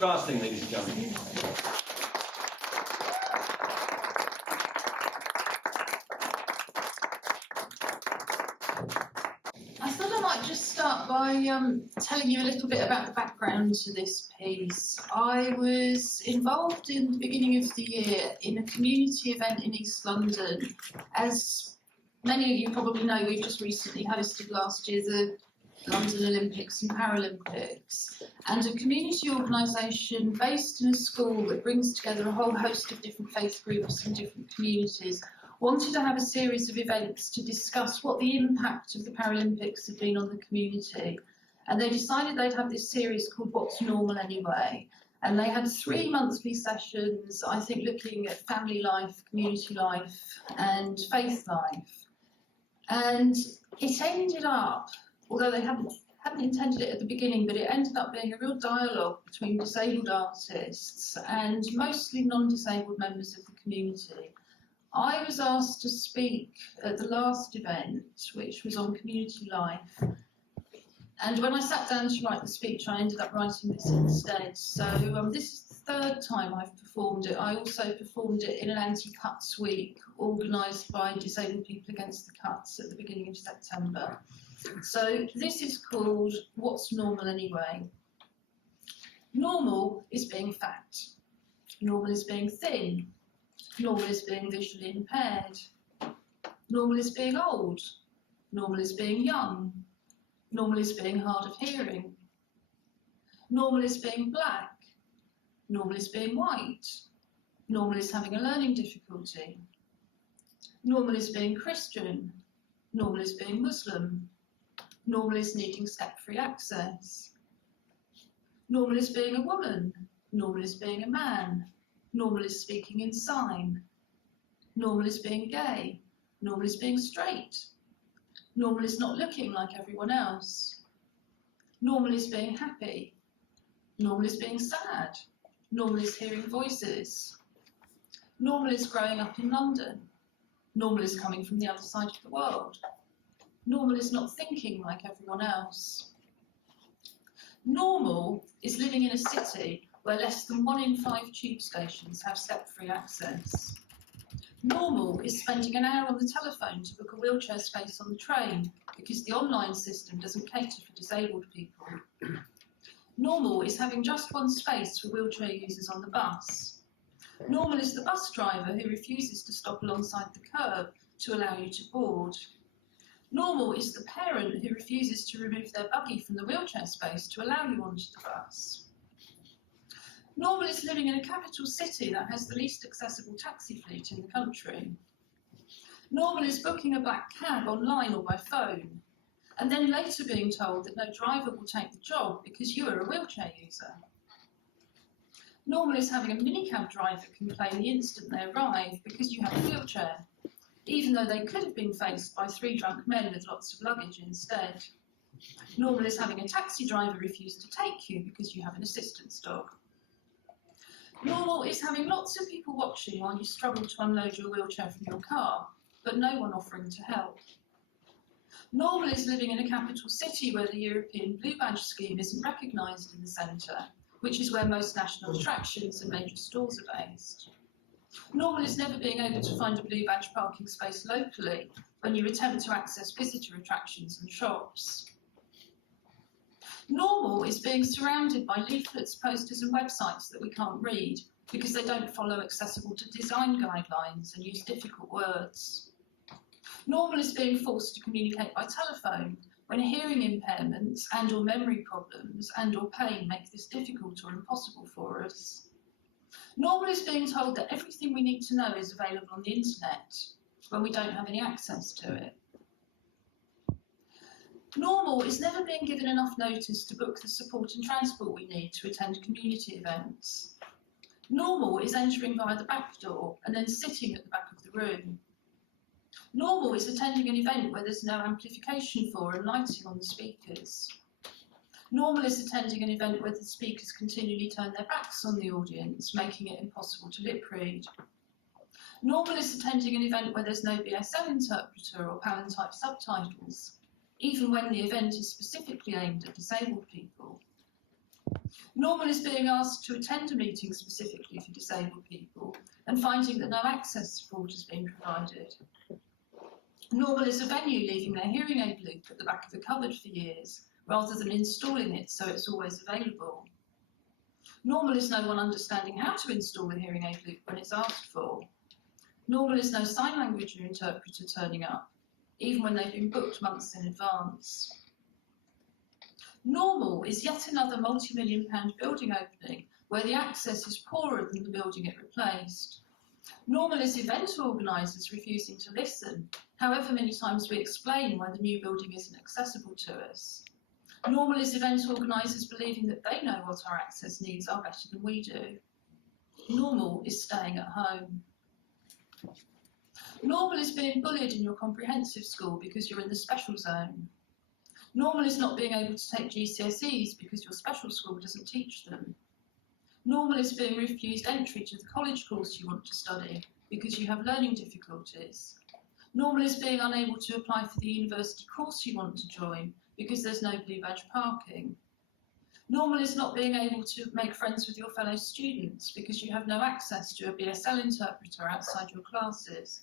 Gosling, ladies and gentlemen. I thought I might just start by telling you a little bit about the background to this piece. I was involved in the beginning of the year in a community event in East London. As many of you probably know, we've just recently hosted last year the London Olympics and Paralympics, and a community organisation based in a school that brings together a whole host of different faith groups and different communities wanted to have a series of events to discuss what the impact of the Paralympics had been on the community. And they decided they'd have this series called What's Normal Anyway? And they had 3 monthly sessions, I think, looking at family life, community life, and faith life. And it ended up, although they hadn't intended it at the beginning, but it ended up being a real dialogue between disabled artists and mostly non-disabled members of the community. I was asked to speak at the last event, which was on community life. And when I sat down to write the speech, I ended up writing this instead. So this is the third time I've performed it. I also performed it in an anti-cuts week organised by Disabled People Against the Cuts at the beginning of September. So this is called What's Normal Anyway? Normal is being fat. Normal is being thin. Normal is being visually impaired. Normal is being old. Normal is being young. Normal is being hard of hearing. Normal is being black. Normal is being white. Normal is having a learning difficulty. Normal is being Christian. Normal is being Muslim. Normal is needing step-free access. Normal is being a woman. Normal is being a man. Normal is speaking in sign. Normal is being gay. Normal is being straight. Normal is not looking like everyone else. Normal is being happy. Normal is being sad. Normal is hearing voices. Normal is growing up in London. Normal is coming from the other side of the world. Normal is not thinking like everyone else. Normal is living in a city where less than 1 in 5 tube stations have step-free access. Normal is spending an hour on the telephone to book a wheelchair space on the train because the online system doesn't cater for disabled people. Normal is having just 1 space for wheelchair users on the bus. Normal is the bus driver who refuses to stop alongside the curb to allow you to board. Normal is the parent who refuses to remove their buggy from the wheelchair space to allow you onto the bus. Normal is living in a capital city that has the least accessible taxi fleet in the country. Normal is booking a black cab online or by phone, and then later being told that no driver will take the job because you are a wheelchair user. Normal is having a minicab driver complain the instant they arrive because you have a wheelchair, even though they could have been faced by 3 drunk men with lots of luggage instead. Normal is having a taxi driver refuse to take you because you have an assistance dog. Normal is having lots of people watching while you struggle to unload your wheelchair from your car, but no one offering to help. Normal is living in a capital city where the European Blue Badge scheme isn't recognised in the centre, which is where most national attractions and major stores are based. Normal is never being able to find a Blue Badge parking space locally when you attempt to access visitor attractions and shops. Normal is being surrounded by leaflets, posters and websites that we can't read because they don't follow accessible to design guidelines and use difficult words. Normal is being forced to communicate by telephone when hearing impairments and or memory problems and or pain make this difficult or impossible for us. Normal is being told that everything we need to know is available on the internet when we don't have any access to it. Normal is never being given enough notice to book the support and transport we need to attend community events. Normal is entering via the back door and then sitting at the back of the room. Normal is attending an event where there's no amplification for and lighting on the speakers. Normal is attending an event where the speakers continually turn their backs on the audience, making it impossible to lip read. Normal is attending an event where there's no BSL interpreter or Palin-type subtitles, even when the event is specifically aimed at disabled people. Normal is being asked to attend a meeting specifically for disabled people and finding that no access support has been provided. Normal is a venue leaving their hearing aid loop at the back of the cupboard for years, rather than installing it so it's always available. Normal is no one understanding how to install the hearing aid loop when it's asked for. Normal is no sign language or interpreter turning up, even when they've been booked months in advance. Normal is yet another multi-million-pound building opening where the access is poorer than the building it replaced. Normal is event organisers refusing to listen, however many times we explain why the new building isn't accessible to us. Normal is event organisers believing that they know what our access needs are better than we do. Normal is staying at home. Normal is being bullied in your comprehensive school because you're in the special zone. Normal is not being able to take GCSEs because your special school doesn't teach them. Normal is being refused entry to the college course you want to study because you have learning difficulties. Normal is being unable to apply for the university course you want to join because there's no blue badge parking. Normal is not being able to make friends with your fellow students because you have no access to a BSL interpreter outside your classes.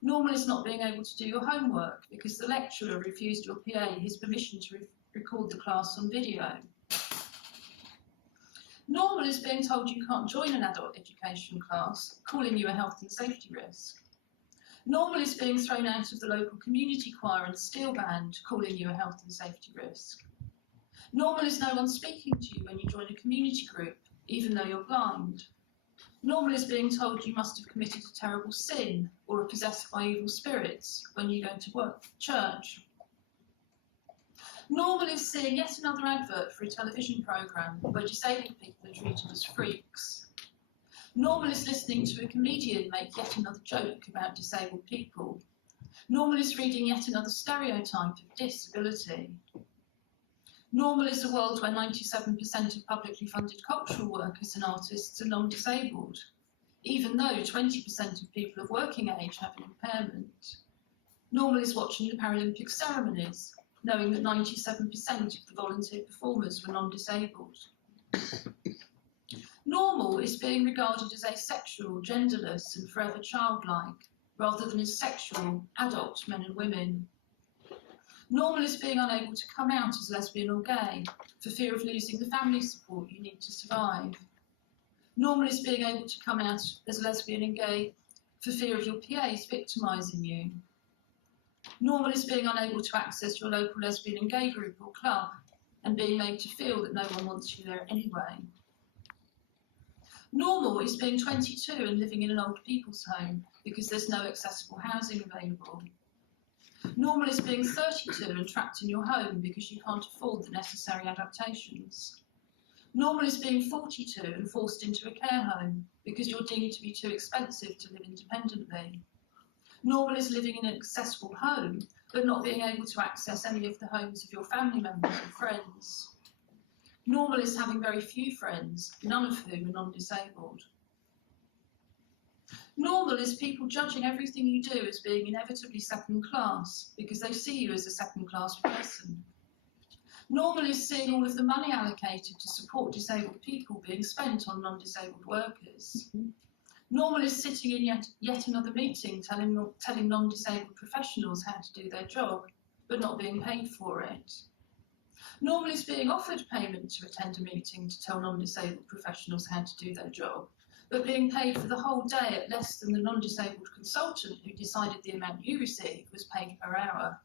Normal is not being able to do your homework because the lecturer refused your PA his permission to record the class on video. Normal is being told you can't join an adult education class, calling you a health and safety risk. Normal is being thrown out of the local community choir and steel band, calling you a health and safety risk. Normal is no one speaking to you when you join a community group, even though you're blind. Normal is being told you must have committed a terrible sin or are possessed by evil spirits when you go to church. Normal is seeing yet another advert for a television programme where disabled people are treated as freaks. Normal is listening to a comedian make yet another joke about disabled people. Normal is reading yet another stereotype of disability. Normal is a world where 97% of publicly funded cultural workers and artists are non-disabled, even though 20% of people of working age have an impairment. Normal is watching the Paralympic ceremonies, knowing that 97% of the volunteer performers were non-disabled. Normal is being regarded as asexual, genderless and forever childlike, rather than as sexual, adult men and women. Normal is being unable to come out as lesbian or gay for fear of losing the family support you need to survive. Normal is being able to come out as lesbian and gay for fear of your PAs victimising you. Normal is being unable to access your local lesbian and gay group or club and being made to feel that no one wants you there anyway. Normal is being 22 and living in an old people's home because there's no accessible housing available. Normal is being 32 and trapped in your home because you can't afford the necessary adaptations. Normal is being 42 and forced into a care home because you're deemed to be too expensive to live independently. Normal is living in an accessible home but not being able to access any of the homes of your family members and friends. Normal is having very few friends, none of whom are non-disabled. Normal is people judging everything you do as being inevitably second class because they see you as a second class person. Normal is seeing all of the money allocated to support disabled people being spent on non-disabled workers. Normal is sitting in yet another meeting telling non-disabled professionals how to do their job, but not being paid for it. Normal is being offered payment to attend a meeting to tell non-disabled professionals how to do their job, but being paid for the whole day at less than the non-disabled consultant who decided the amount you received was paid per hour.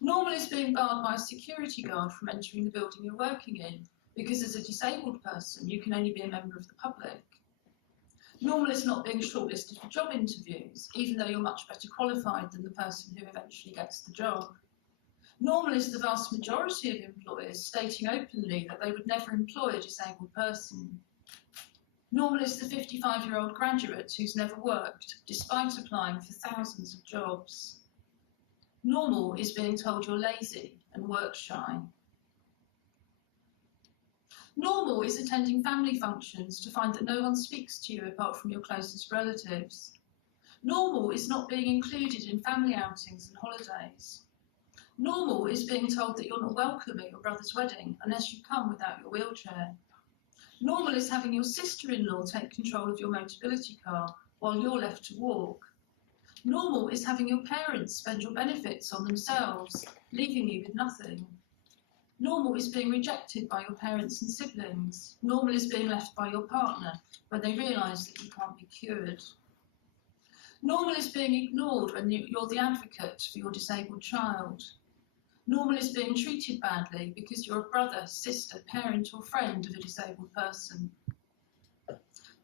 Normal is being barred by a security guard from entering the building you're working in, because as a disabled person, you can only be a member of the public. Normal is not being shortlisted for job interviews, even though you're much better qualified than the person who eventually gets the job. Normal is the vast majority of employers stating openly that they would never employ a disabled person. Normal is the 55-year-old graduate who's never worked, despite applying for thousands of jobs. Normal is being told you're lazy and work shy. Normal is attending family functions to find that no one speaks to you apart from your closest relatives. Normal is not being included in family outings and holidays. Normal is being told that you're not welcome at your brother's wedding unless you come without your wheelchair. Normal is having your sister-in-law take control of your motability car while you're left to walk. Normal is having your parents spend your benefits on themselves, leaving you with nothing. Normal is being rejected by your parents and siblings. Normal is being left by your partner when they realise that you can't be cured. Normal is being ignored when you're the advocate for your disabled child. Normal is being treated badly because you're a brother, sister, parent or friend of a disabled person.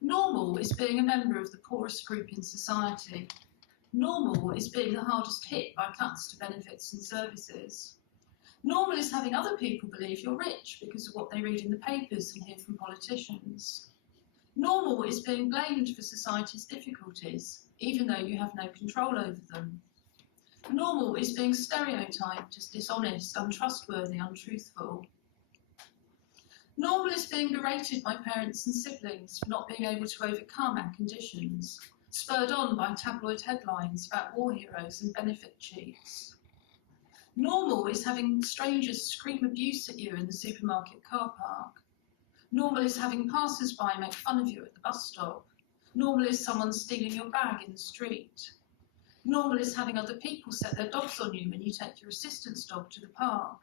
Normal is being a member of the poorest group in society. Normal is being the hardest hit by cuts to benefits and services. Normal is having other people believe you're rich because of what they read in the papers and hear from politicians. Normal is being blamed for society's difficulties, even though you have no control over them. Normal is being stereotyped as dishonest, untrustworthy, untruthful. Normal is being berated by parents and siblings for not being able to overcome our conditions, spurred on by tabloid headlines about war heroes and benefit cheats. Normal is having strangers scream abuse at you in the supermarket car park. Normal is having passers-by make fun of you at the bus stop. Normal is someone stealing your bag in the street. Normal is having other people set their dogs on you when you take your assistant's dog to the park.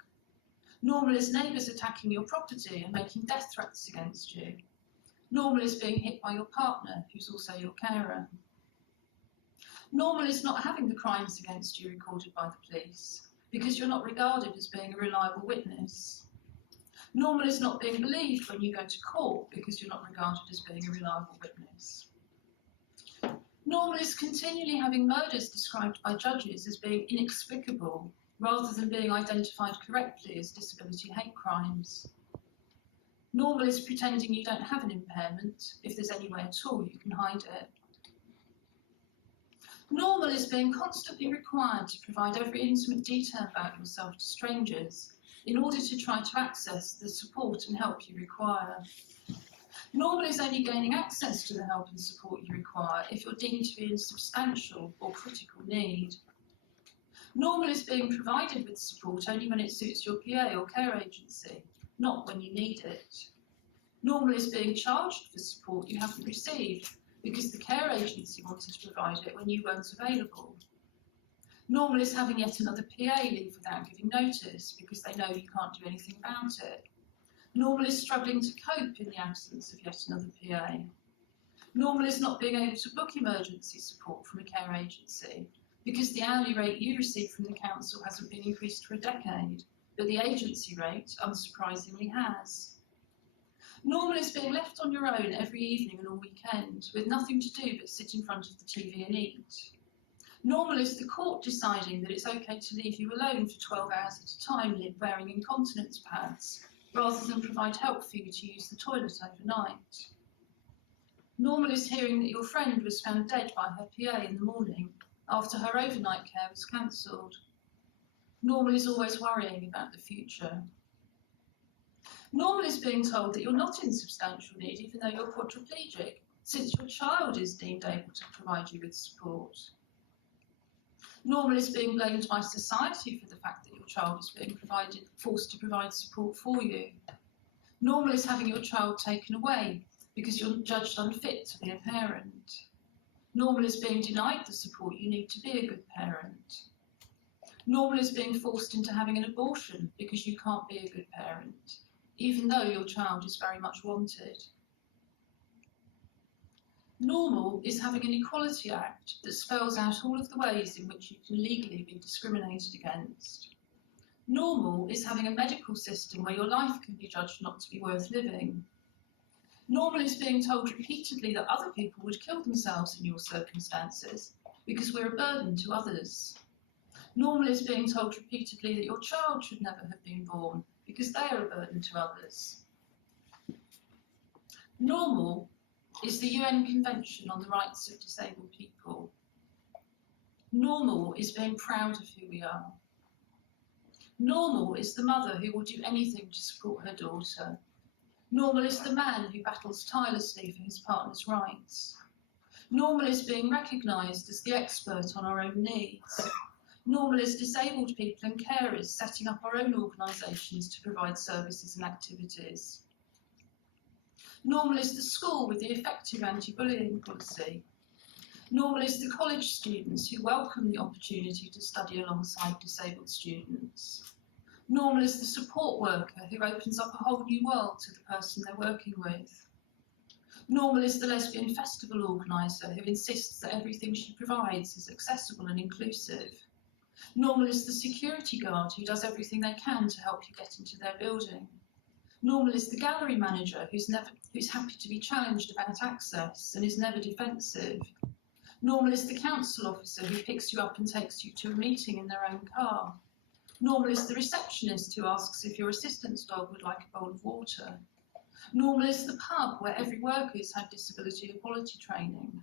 Normal is neighbours attacking your property and making death threats against you. Normal is being hit by your partner, who's also your carer. Normal is not having the crimes against you recorded by the police, because you're not regarded as being a reliable witness. Normal is not being believed when you go to court because you're not regarded as being a reliable witness. Normal is continually having murders described by judges as being inexplicable, rather than being identified correctly as disability hate crimes. Normal is pretending you don't have an impairment. If there's any way at all, you can hide it. Normal is being constantly required to provide every intimate detail about yourself to strangers in order to try to access the support and help you require. Normal is only gaining access to the help and support you require if you're deemed to be in substantial or critical need. Normal is being provided with support only when it suits your PA or care agency, not when you need it. Normal is being charged for support you haven't received because the care agency wanted to provide it when you weren't available. Normal is having yet another PA leave without giving notice because they know you can't do anything about it. Normal is struggling to cope in the absence of yet another PA. Normal is not being able to book emergency support from a care agency because the hourly rate you receive from the council hasn't been increased for a decade, but the agency rate, unsurprisingly, has. Normal is being left on your own every evening and all weekend, with nothing to do but sit in front of the TV and eat. Normal is the court deciding that it's okay to leave you alone for 12 hours at a time wearing incontinence pads, rather than provide help for you to use the toilet overnight. Normal is hearing that your friend was found dead by her PA in the morning after her overnight care was cancelled. Normal is always worrying about the future. Normal is being told that you're not in substantial need even though you're quadriplegic, since your child is deemed able to provide you with support. Normal is being blamed by society for the fact that your child is being forced to provide support for you. Normal is having your child taken away because you're judged unfit to be a parent. Normal is being denied the support you need to be a good parent. Normal is being forced into having an abortion because you can't be a good parent, even though your child is very much wanted. Normal is having an Equality Act that spells out all of the ways in which you can legally be discriminated against. Normal is having a medical system where your life can be judged not to be worth living. Normal is being told repeatedly that other people would kill themselves in your circumstances because we're a burden to others. Normal is being told repeatedly that your child should never have been born because they are a burden to others. Normal is the UN Convention on the Rights of Disabled People. Normal is being proud of who we are. Normal is the mother who will do anything to support her daughter. Normal is the man who battles tirelessly for his partner's rights. Normal is being recognised as the expert on our own needs. Normal is disabled people and carers setting up our own organisations to provide services and activities. Normal is the school with the effective anti-bullying policy. Normal is the college students who welcome the opportunity to study alongside disabled students. Normal is the support worker who opens up a whole new world to the person they're working with. Normal is the lesbian festival organiser who insists that everything she provides is accessible and inclusive. Normal is the security guard who does everything they can to help you get into their building. Normal is the gallery manager who's happy to be challenged about access and is never defensive. Normal is the council officer who picks you up and takes you to a meeting in their own car. Normal is the receptionist who asks if your assistant's dog would like a bowl of water. Normal is the pub where every worker has had disability equality training.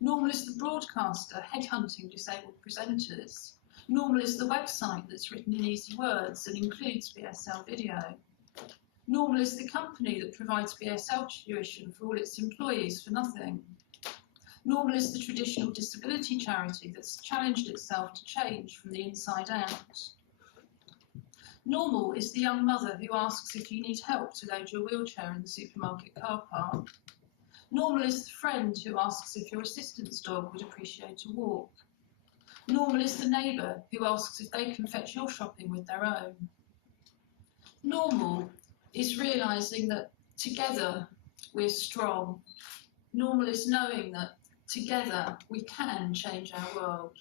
Normal is the broadcaster headhunting disabled presenters. Normal is the website that's written in easy words and includes BSL video. Normal is the company that provides BSL tuition for all its employees for nothing. Normal is the traditional disability charity that's challenged itself to change from the inside out. Normal is the young mother who asks if you need help to load your wheelchair in the supermarket car park. Normal is the friend who asks if your assistant's dog would appreciate a walk. Normal is the neighbour who asks if they can fetch your shopping with their own. Normal is realising that together we're strong. Normal is knowing that together we can change our world.